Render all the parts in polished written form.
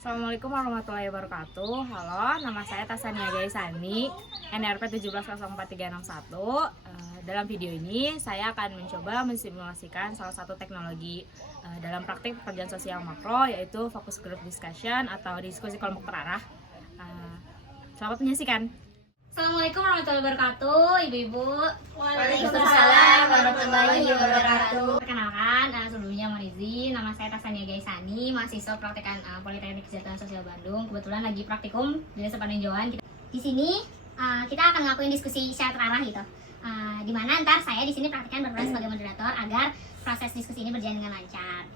Assalamualaikum warahmatullahi wabarakatuh. Halo, nama saya Tasania Gaisani, NRP 17043661. Dalam video ini saya akan mencoba mensimulasikan salah satu teknologi dalam praktik pekerjaan sosial makro, yaitu focus group discussion atau diskusi kelompok terarah. Selamat menyaksikan. Assalamualaikum warahmatullahi wabarakatuh, ibu-ibu. Waalaikumsalam warahmatullahi wabarakatuh. Perkenalkan, sebelumnya mohon izin, nama saya Tasania Gaisani, mahasiswa praktekan Politeknik Kesejahteraan Sosial Bandung. Kebetulan lagi praktikum di Desa Paninjauan. Di sini kita akan ngelakuin diskusi secara terarah gitu. Di mana ntar saya di sini praktikan berperan sebagai moderator agar proses diskusi ini berjalan dengan lancar.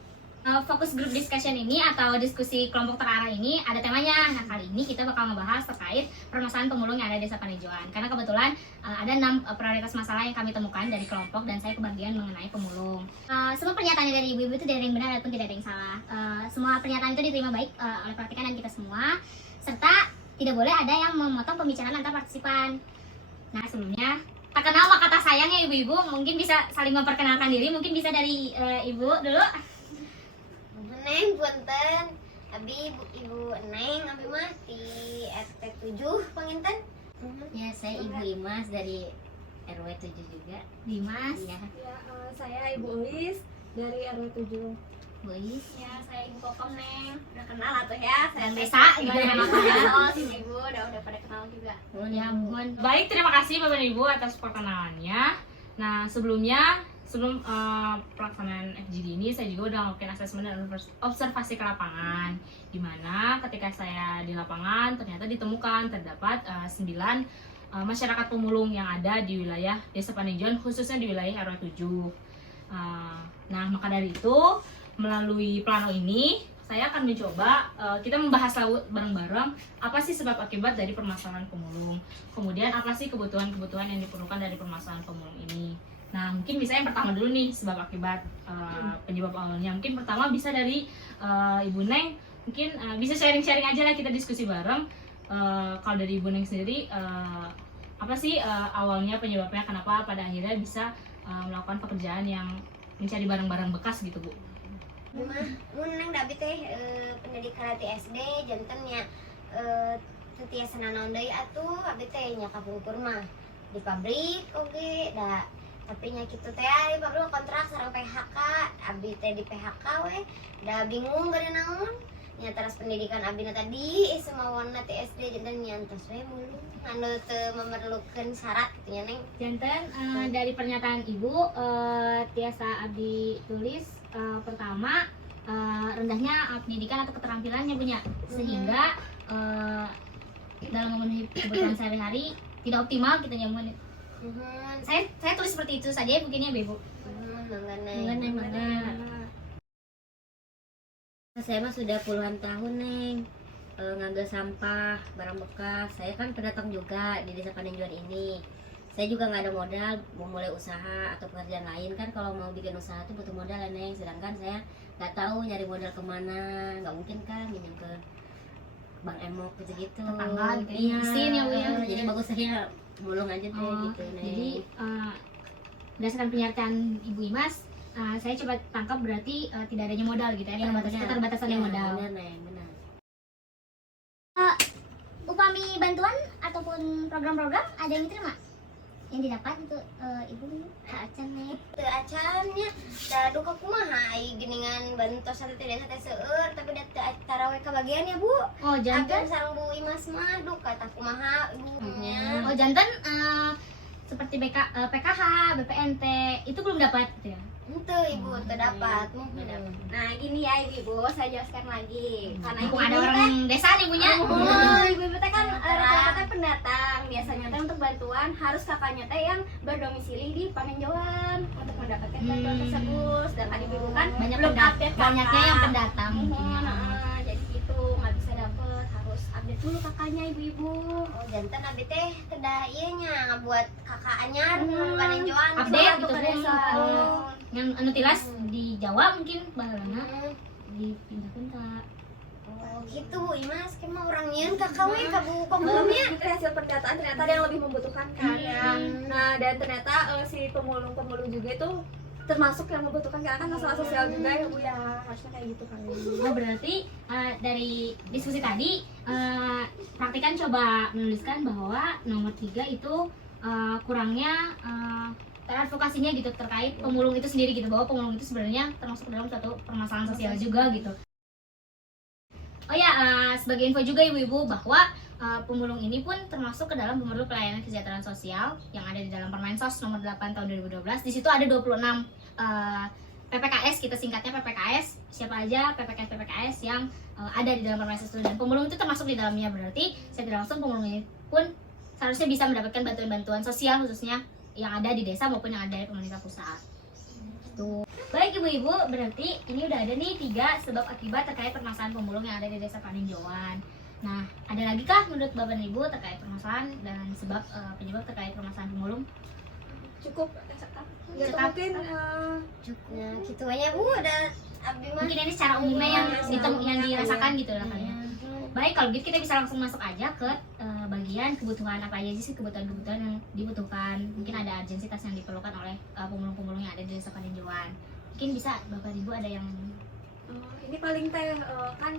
Fokus group discussion ini atau diskusi kelompok terarah ini ada temanya. Nah, kali ini kita bakal ngebahas terkait permasalahan pemulung yang ada di Desa Paninjauan. Karena kebetulan ada 6 prioritas masalah yang kami temukan dari kelompok dan saya kebagian mengenai pemulung. Semua pernyataan dari ibu-ibu itu tidak ada yang benar ataupun tidak ada yang salah. Semua pernyataan itu diterima baik oleh praktikan dan kita semua, serta tidak boleh ada yang memotong pembicaraan antar partisipan. Nah, sebelumnya tak kenal maka kata sayangnya ibu-ibu, mungkin bisa saling memperkenalkan diri. Mungkin bisa dari ibu dulu. Neng, punten. Abi ibu Neng, abi mah di RT 7 penginten. Ya, saya Ibu Imas dari RW 7 juga. Dimas. Ya, Saya Ibu Uis dari RW 7. Bu Is. Ya, saya ibu Kokom Neng. Udah kenal atuh ya, saya Desa gitu nama saya. Oh, si ibu udah pada kenal juga. Ya, mohon. Baik, terima kasih Bapak dan Ibu atas perkenalannya. Nah, sebelum pelaksanaan FGD ini, saya juga udah ngelakuin asesmen dan observasi ke lapangan, dimana ketika saya di lapangan ternyata ditemukan terdapat 9 masyarakat pemulung yang ada di wilayah Desa Paninjauan, khususnya di wilayah RW 7. Nah, maka dari itu melalui plano ini saya akan mencoba kita membahas bareng-bareng apa sih sebab akibat dari permasalahan pemulung, kemudian apa sih kebutuhan-kebutuhan yang diperlukan dari permasalahan pemulung ini. Nah, mungkin bisa yang pertama dulu nih, sebab akibat penyebab awalnya. Mungkin pertama bisa dari Ibu Neng, mungkin bisa sharing-sharing aja lah, kita diskusi bareng. Kalau dari Ibu Neng sendiri, apa sih awalnya penyebabnya, kenapa pada akhirnya bisa melakukan pekerjaan yang mencari barang-barang bekas gitu, Bu? Mun Neng da abi teh pendidikan di SD jantennya teu tiasa nanaon deui atuh, abi teh nya kapungkur mah di pabrik oge da. Tapi nya kitu teh di pabrik kontrak sareng PHK, abi teh di PHK we, da bingung bari naon. Nya terus pendidikan abi na tadi semawana ti SD janten nyantos we mulung anu teu memerlukeun syarat kitu nya Neng. Janten dari pernyataan ibu tiasa abdi tulis pertama rendahnya pendidikan atau keterampilannya punya, sehingga dalam memenuhi kebutuhan sehari-hari tidak optimal gitu nyamun. Saya tulis seperti itu saja mungkin ya, Bu. Saya mah sudah puluhan tahun, Neng, ngambil sampah, barang bekas. Saya kan pendatang juga di Desa Paninjauan ini. Saya juga nggak ada modal mau mulai usaha atau pekerjaan lain. Kan kalau mau bikin usaha tuh butuh modal ya, Neng. Sedangkan saya nggak tahu nyari modal kemana. Nggak mungkin kan minjem ke Bang Emok gitu-gitu. Tetangga gitu, Iya, izin ya, Bu, ya. jadi bagus saya mulung aja deh gitu, Neng. Jadi berdasarkan pernyataan Ibu Imas, saya coba tangkap berarti tidak adanya modal gitu ya, keterbatasan Iya, modal. benar, Neng, benar. Upami bantuan ataupun program-program ada yang diterima yang didapat itu ibu acan nih. Teu acannya da duka kumaha ai geuningan bantos satu tidak sate seueur tapi da teu acara we kabagian ya Bu. Oh, janten. Akan sareng Bu Imas mah duka tah kumaha ibunya. Oh, janten seperti PKH, BPNT itu belum dapat gitu ya. Henteu Ibu teu dapat. Nah, gini ya Ibu, saya jelaskan lagi. Karena Mumpung ada orang desa nih punya. Ibu teh kan rata-rata pendatang. Biasanya teh untuk bantuan harus kakaknya teh yang berdomisili di Paninjauan untuk mendapatkan bantuan tersebut. Sedangkan Ibu kan Banyak belum update banyaknya yang kakak. pendatang mungkin ya. Jadi gitu nggak bisa dapet, harus update dulu kakaknya ibu-ibu. Oh, janten abi teh teu da ieu nya ngabuat kakak anyar Paninjauan Update gitu gitu ke kan. desa. Yang anu tilas di Jawa mungkin bahalana dipindahkan ke Oh gitu Bu Imas, kan mah urang nyieun kakak we ka Bu Kokomnya. Dari hasil pendataan ternyata ada yang lebih membutuhkan kan ya. Nah, dan ternyata si pemulung-pemulung juga itu termasuk yang membutuhkan, karena kan masalah sosial juga ya Bu ya, harusnya kayak gitu kali. Oh berarti dari diskusi tadi praktikan coba menuliskan bahwa nomor 3 itu kurangnya teradvokasinya gitu terkait pemulung itu sendiri gitu, bahwa pemulung itu sebenarnya termasuk dalam satu permasalahan sosial juga gitu. Oh ya, sebagai info juga ibu-ibu bahwa pemulung ini pun termasuk ke dalam pemerlu pelayanan kesejahteraan sosial yang ada di dalam Permensos nomor 8 tahun 2012. Di situ ada 26 PPKS, kita singkatnya PPKS. Siapa aja PPKS yang ada di dalam Permensos itu, dan pemulung itu termasuk di dalamnya. Berarti saya tidak langsung pemulung ini pun seharusnya bisa mendapatkan bantuan-bantuan sosial khususnya yang ada di desa maupun yang ada di pemerintah pusat. Tuh. Baik ibu-ibu, berarti ini udah ada nih 3 sebab akibat terkait permasalahan pemulung yang ada di desa Paninjauan. Nah, ada lagi kah menurut Bapak dan Ibu terkait permasalahan dan sebab penyebab terkait permasalahan pemulung? Cukup Cukup. mungkin Nah, gitu aja Bu, udah abdi mah. Mungkin ini secara umumnya yang dirasakan gitu lah kan ya. Baik, kalau gitu kita bisa langsung masuk aja ke bagian kebutuhan apa aja sih kebutuhan-kebutuhan yang dibutuhkan. Mungkin ada urgensitas yang diperlukan oleh pemulung-pemulung yang ada di desa Paninjauan. Mungkin bisa Bapak Ibu ada yang ini paling teh kan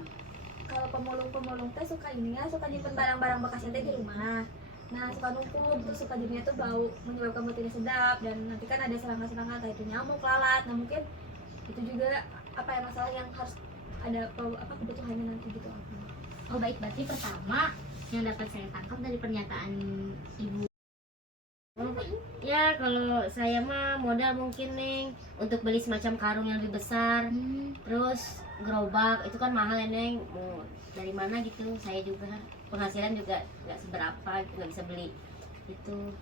kalau pemulung teh suka ini ya, suka nyimpen barang-barang bekasnya teh di rumah. Nah, suka numpuk, terus suka jadinya tuh bau, menyebabkan bau tidak sedap, dan nanti kan ada serangga-serangga entah itu nyamuk, lalat. Nah, mungkin itu juga apa ya masalah yang harus ada kebutuhannya nanti gitu apa. Oh baik, berarti pertama yang dapat saya tangkap dari pernyataan Ibu. Ya kalau saya mah modal mungkin Neng untuk beli semacam karung yang lebih besar, terus gerobak itu kan mahal ya Neng, mau dari mana gitu. Saya juga penghasilan juga nggak seberapa, nggak bisa beli itu.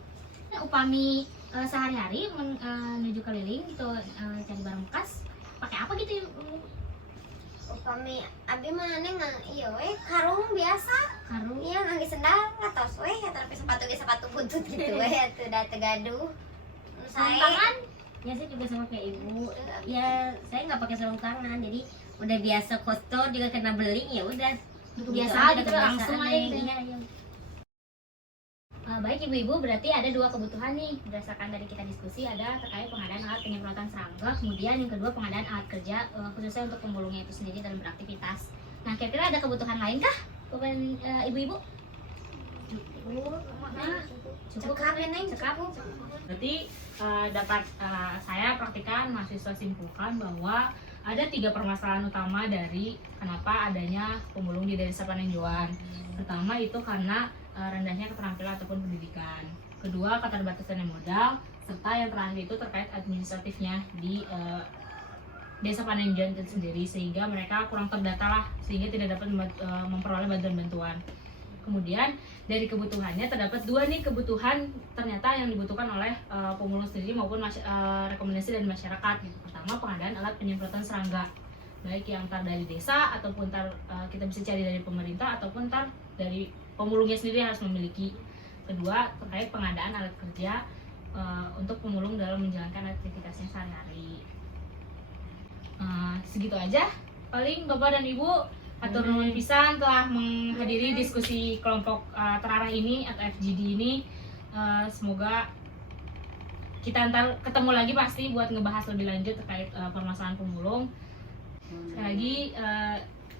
Upami sehari-hari menuju keliling gitu cari barang bekas, pakai apa gitu Ibu? Upami abdi mah neng iya we karung biasa. Karung. Iya ngangge sendal atos we tapi sepatu butut gitu we atuh da tegaduh. Sarung Saya tangan? Ya saya juga sama kayak ibu. Ya saya nggak pakai sarung tangan, jadi udah biasa kotor juga kena beling ya udah. Biasa gitu langsung aja Neng. gitu. Iya, iya. Baik ibu-ibu, berarti ada 2 kebutuhan nih berdasarkan dari kita diskusi, ada terkait pengadaan alat penyemprotan serangga, kemudian yang kedua pengadaan alat kerja khususnya untuk pemulungnya itu sendiri dalam beraktivitas. Nah, kira-kira ada kebutuhan lain kah ibu-ibu? Cukup cekap ya neng Cukup. Berarti dapat saya praktikan mahasiswa simpulkan bahwa ada 3 permasalahan utama dari kenapa adanya pemulung di desa Paninjauan. Pertama itu karena rendahnya keterampilan ataupun pendidikan. Kedua, keterbatasan modal, serta yang terakhir itu terkait administratifnya di desa Paninjauan itu sendiri, sehingga mereka kurang terdata lah, sehingga tidak dapat memperoleh bantuan-bantuan. Kemudian dari kebutuhannya terdapat 2 nih kebutuhan ternyata yang dibutuhkan oleh pemulung sendiri maupun rekomendasi dari masyarakat gitu. Pertama, pengadaan alat penyemprotan serangga, baik yang dari desa ataupun kita bisa cari dari pemerintah ataupun dari pemulungnya sendiri harus memiliki. Kedua, terkait pengadaan alat kerja untuk pemulung dalam menjalankan aktivitasnya sehari-hari. Segitu aja paling Bapak dan Ibu. Atur nuhun pisan telah menghadiri diskusi kelompok terarah ini atau FGD ini. Semoga kita ntar ketemu lagi pasti buat ngebahas lebih lanjut terkait permasalahan pemulung. Sekali lagi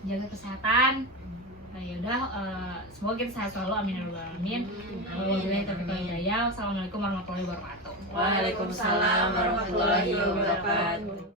jaga kesehatan. Ya udah, semoga kita sehat selalu, amin ya rabbal alamin. Wabillahi taufiq wal hidayah. Wassalamualaikum warahmatullahi wabarakatuh. Waalaikumsalam warahmatullahi wabarakatuh.